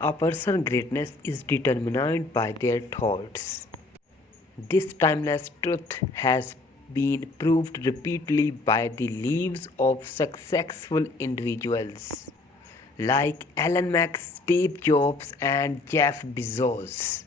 A person's greatness is determined by their thoughts. This timeless truth has been proved repeatedly by the lives of successful individuals like Elon Musk, Steve Jobs, and Jeff Bezos.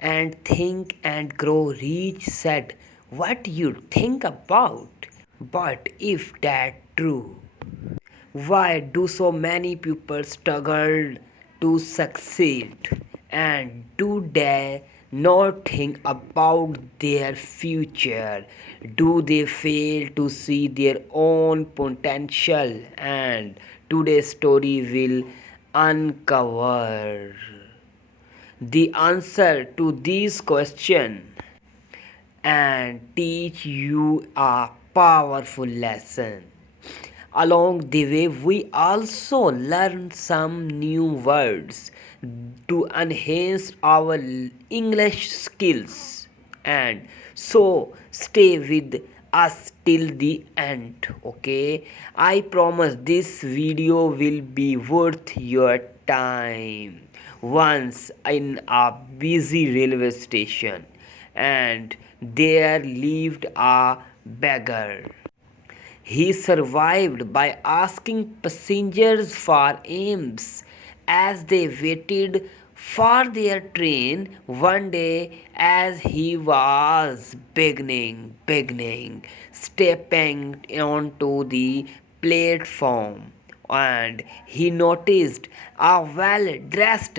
And Think and Grow Rich said, "What you think about?" But if that true, why do so many people struggle to succeed? And do they not think about their future? Do they fail to see their own potential? And today's story will uncover the answer to these questions and teach you a powerful lesson. Along the way, we also learn some new words to enhance our English skills. And so, stay with us till the end. Okay, I promise this video will be worth your time. Once in a busy railway station, and there lived a beggar. He survived by asking passengers for alms as they waited for their train. One day, as he was stepping onto the platform, and he noticed a well dressed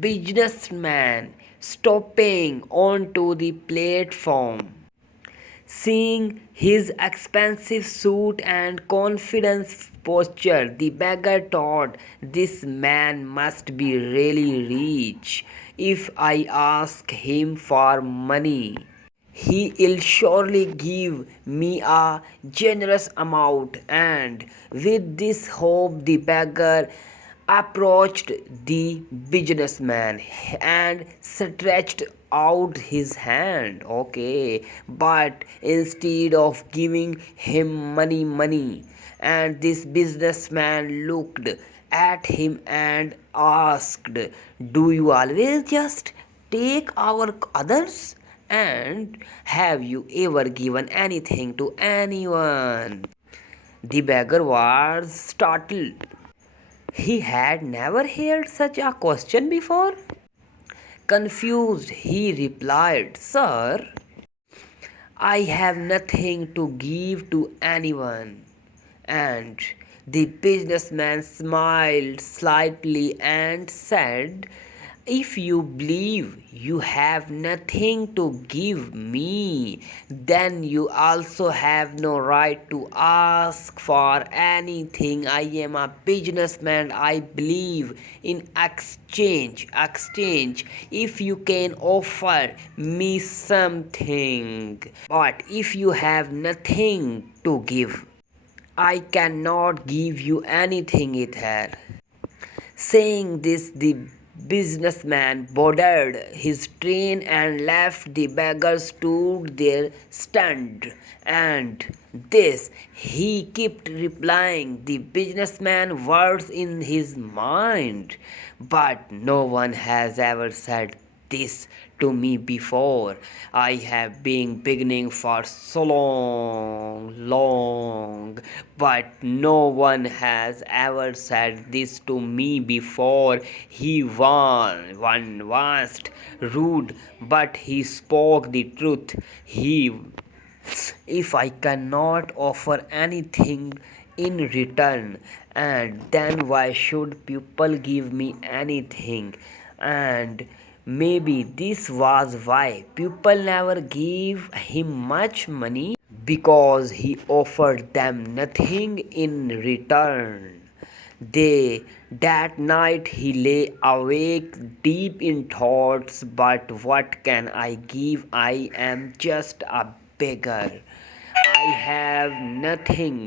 businessman stopping onto the platform. Seeing his expensive suit and confident posture, the beggar thought, "This man must be really rich. If I ask him for money, he'll surely give me a generous amount." And with this hope, the beggar approached the businessman and stretched out his hand. Okay, but instead of giving him money, and this businessman looked at him and asked, "Do you always just take our others? And have you ever given anything to anyone?" The beggar was startled. He had never heard such a question before. Confused, he replied, "Sir, I have nothing to give to anyone." And the businessman smiled slightly and said, "If you believe you have nothing to give me, then you also have no right to ask for anything. I am a businessman. I believe in exchange. If you can offer me something. But if you have nothing to give, I cannot give you anything either." Saying this, the businessman boarded his train and left. The beggar stood there stunned. And this he kept replying the businessman words in his mind. "But no one has ever said this to me before. I have been beginning for so long, but no one has ever said this to me before." He was rude, but he spoke the truth. If I cannot offer anything in return, and then why should people give me anything? And maybe this was why people never gave him much money, because he offered them nothing in return. That night he lay awake deep in thoughts. But what can I give? I am just a beggar. I have nothing.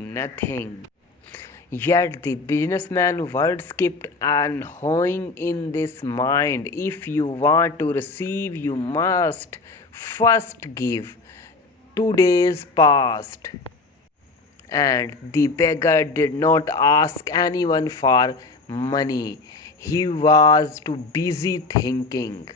Yet the businessman's words kept on echoing in his mind. If you want to receive, you must first give. 2 days passed, and the beggar did not ask anyone for money. He was too busy thinking.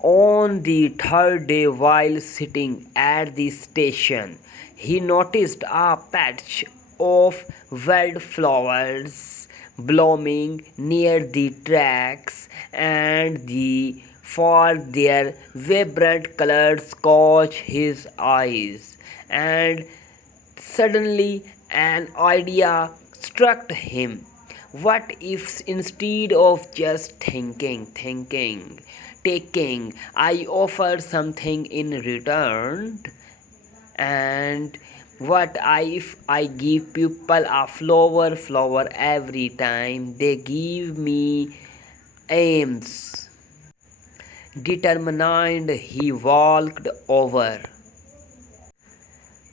On the third day, while sitting at the station, he noticed a patch of wildflowers blooming near the tracks, and for their vibrant colors caught his eyes. And suddenly, an idea struck him. What if instead of just taking, I offer something in return? And what if I give people a flower every time they give me aims? Determined, he walked over,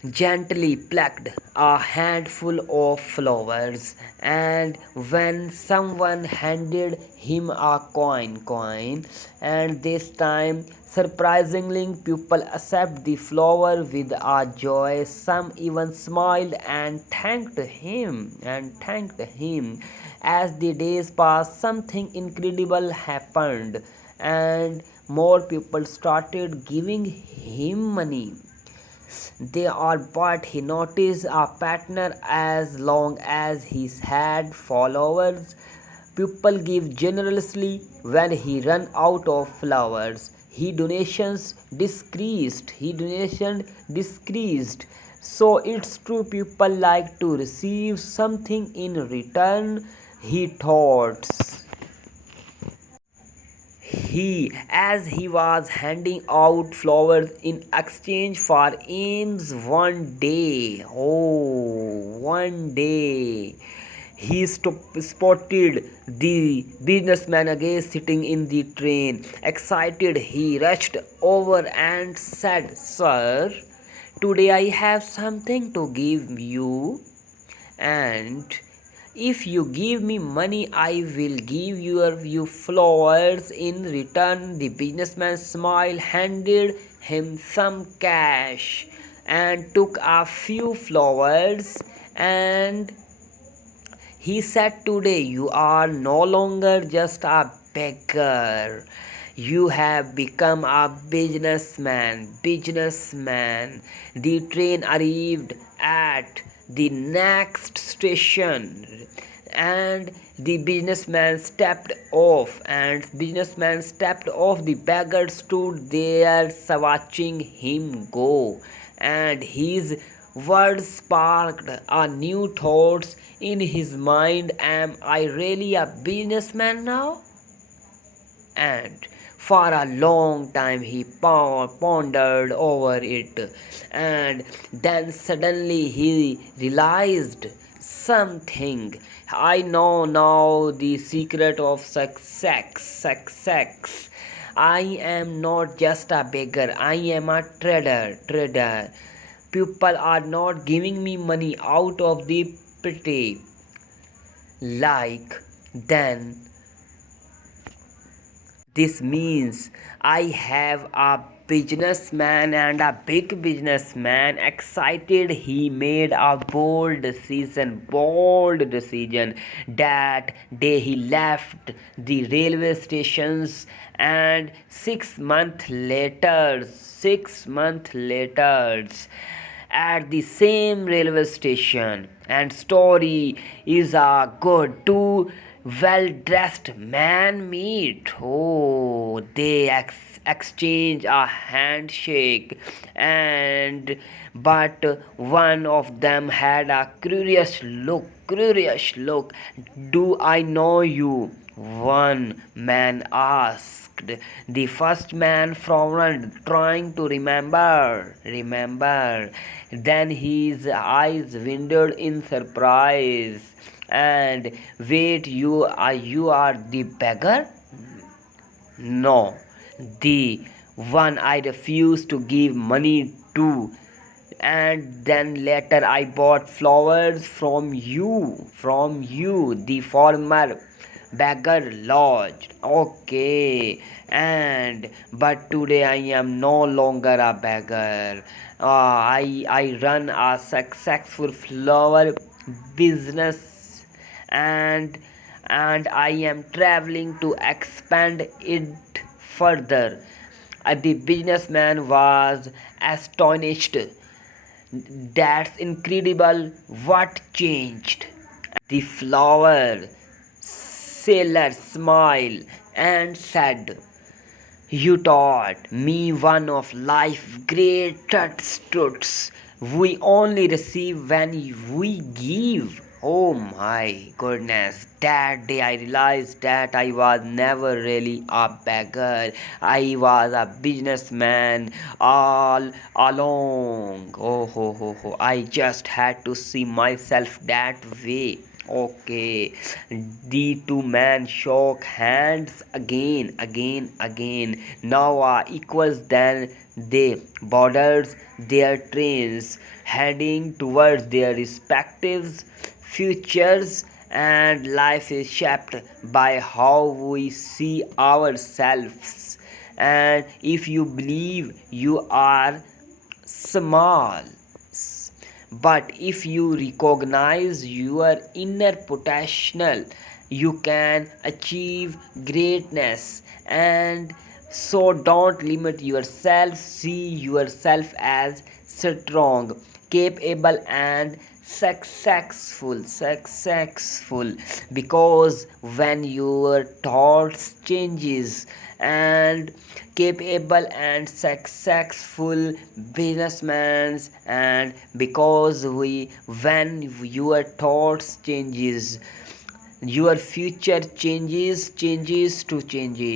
gently plucked a handful of flowers, and when someone handed him a coin, and this time surprisingly people accept the flower with a joy. Some even smiled and thanked him. As the days passed, something incredible happened, and more people started giving him money. They are, but he noticed a pattern. As long as he had followers, people give generously. When he ran out of flowers, he donation decreased. So it's true, people like to receive something in return, he thought. As he was handing out flowers in exchange for alms, one day, he spotted the businessman again sitting in the train. Excited, he rushed over and said, "Sir, today I have something to give you, and if you give me money, I will give you flowers in return." The businessman smiled, handed him some cash, and took a few flowers. And he said, "Today you are no longer just a beggar. You have become a businessman. The train arrived at the next station, and the businessman stepped off. The beggar stood there watching him go, and his words sparked a new thoughts in his mind. Am I really a businessman now? And for a long time he pondered over it, and then suddenly he realized something. I know now the secret of success. I am not just a beggar, I am a trader. People are not giving me money out of the pity, like, then this means I have a businessman, and a big businessman. Excited, he made a bold decision. That day he left the railway stations, and 6 months later, at the same railway station, and story is a good. Two well dressed men meet. Oh, they exchange a handshake, and but one of them had a curious look. "Do I know you?" one man asked. The first man frowned, trying to remember. Then his eyes widened in surprise. "And wait, you are the beggar?" "No, the one I refused to give money to. And then later I bought flowers from you," the former beggar lodged. "Okay, and but today I am no longer a beggar. I run a successful flower business, and and I am traveling to expand it further. The businessman was astonished. That's incredible. What changed? The flower seller smiled and said, "You taught me one of life's greatest truths. We only receive when we give." Oh my goodness, that day I realized that I was never really a beggar. I was a businessman all along. Oh ho ho ho. I just had to see myself that way. Okay, the two men shook hands again. Now are equals. Then they boarded their trains, heading towards their respective futures. And life is shaped by how we see ourselves. And if you believe you are small, but if you recognize your inner potential, you can achieve greatness. And so don't limit yourself. See yourself as strong, capable, and successful, because when your thoughts changes, and capable and successful businessmen, and because we when your thoughts changes, your future changes to changes.